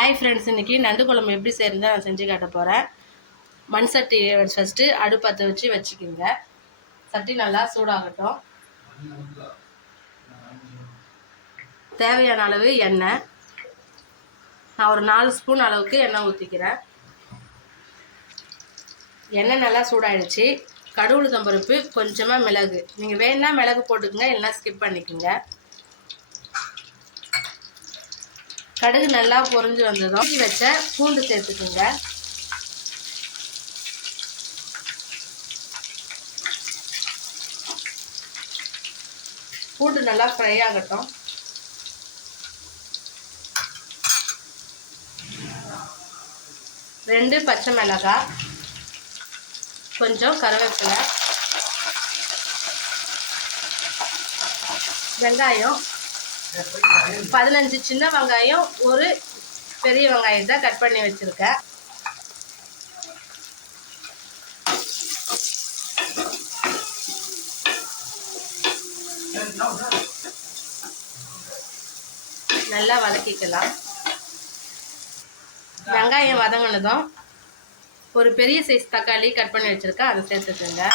Hi friends, இன்றைக்கி நண்டு குழம்பு எப்படி செய்யறது நான் செஞ்சு காட்ட போகிறேன். மண் சட்டி ஃபஸ்ட்டு அடுப்பத்தை வச்சுக்கோங்க. சட்டி நல்லா சூடாகட்டும். தேவையான அளவு எண்ணெய், நான் ஒரு 4 ஸ்பூன் அளவுக்கு எண்ணெய் ஊற்றிக்கிறேன். எண்ணெய் நல்லா சூடாயிடுச்சு. கடுகு உளுத்தம் பருப்பு, கொஞ்சமாக மிளகு, நீங்கள் வேணுன்னா மிளகு போட்டுக்கோங்க, இல்லைன்னா ஸ்கிப் பண்ணிக்கோங்க. கடுகு நல்லா பொரிஞ்சு வந்ததும் வச்ச பூண்டு சேர்த்துக்குங்க. பூண்டு நல்லா ஃப்ரை ஆகட்டும். ரெண்டு பச்சை மிளகாய், கொஞ்சம் கருவேப்பிலை, வெங்காயம் 15 சின்ன வெங்காயம், ஒரு பெரிய வெங்காயத்தை கட் பண்ணி வச்சிருக்கேன். நல்லா வதக்கிக்கலாம். வெங்காயம் வதங்கினதும் ஒரு பெரிய சைஸ் தக்காளி கட் பண்ணி வச்சிருக்கேன், அதை சேர்த்துக்கோங்க.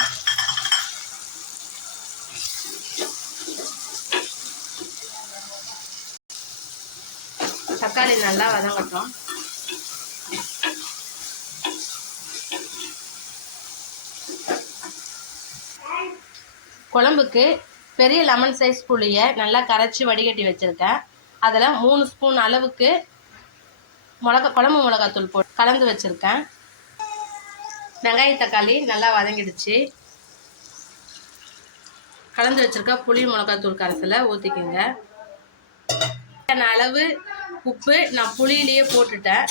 தக்காளி நல்லா வதங்கட்டும். குழம்புக்கு பெரிய லெமன் சைஸ் புளியை நல்லா கரைச்சி வடிகட்டி வச்சுருக்கேன். அதில் 3 ஸ்பூன் அளவுக்கு குழம்பு மிளகாத்தூள் போட்டு கலந்து வச்சுருக்கேன். வெங்காய தக்காளி நல்லா வதங்கிடுச்சு. கலந்து வச்சுருக்க புளி மிளகாத்தூள் கரைசலை ஊற்றிக்குங்க. அளவு உப்பு நான் புளியிலேயே போட்டுட்டேன்.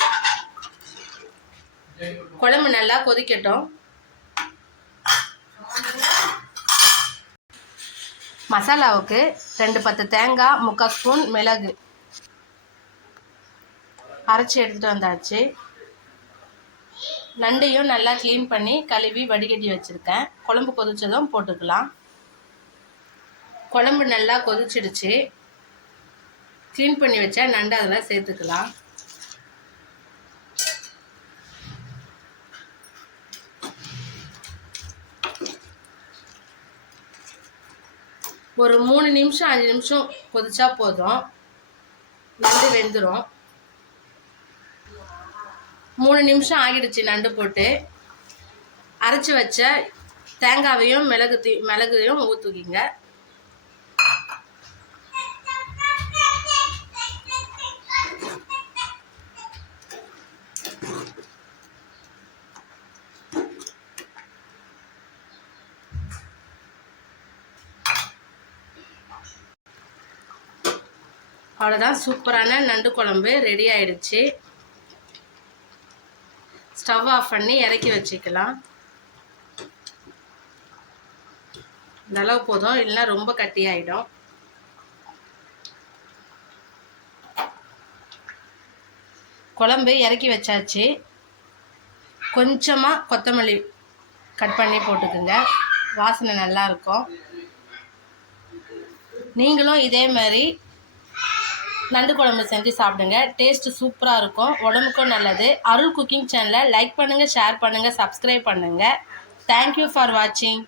குழம்பு நல்லா கொதிக்கட்டும். மசாலாவுக்கு 2 பத்து தேங்காய், 3/4 ஸ்பூன் மிளகு அரைச்சி எடுத்துகிட்டு வந்தாச்சு. நண்டையும் நல்லா க்ளீன் பண்ணி கழுவி வடிகட்டி வச்சுருக்கேன். குழம்பு கொதிச்சதும் போட்டுக்கலாம். குழம்பு நல்லா கொதிச்சிடுச்சு. க்ளீன் பண்ணி வச்சா நண்டு அதில் சேர்த்துக்கலாம். ஒரு 3 நிமிஷம் 5 நிமிஷம் கொதிச்சா போதும், நண்டு வெந்துடும். 3 நிமிஷம் ஆகிடுச்சு. நண்டு போட்டு அரைச்சி வச்ச தேங்காவையும் மிளகையும் ஊற்றிக்கிங்க. அவ்வளோதான், சூப்பரான நண்டு குழம்பு ரெடி ஆயிடுச்சு. ஸ்டவ் ஆஃப் பண்ணி இறக்கி வச்சுக்கலாம். இந்த அளவு போதும், இல்லைன்னா ரொம்ப கட்டியாயிடும். குழம்பு இறக்கி வச்சாச்சு. கொஞ்சமாக கொத்தமல்லி கட் பண்ணி போட்டுக்குங்க, வாசனை நல்லாயிருக்கும். நீங்களும் இதே மாதிரி நண்டு குழம்பு செஞ்சு சாப்பிடுங்க. டேஸ்ட்டு சூப்பராக இருக்கும், உடம்புக்கும் நல்லது. அருள் குக்கிங் சேனலை லைக் பண்ணுங்கள், ஷேர் பண்ணுங்கள், சப்ஸ்கிரைப் பண்ணுங்கள். தேங்க்யூ ஃபார் வாட்சிங்.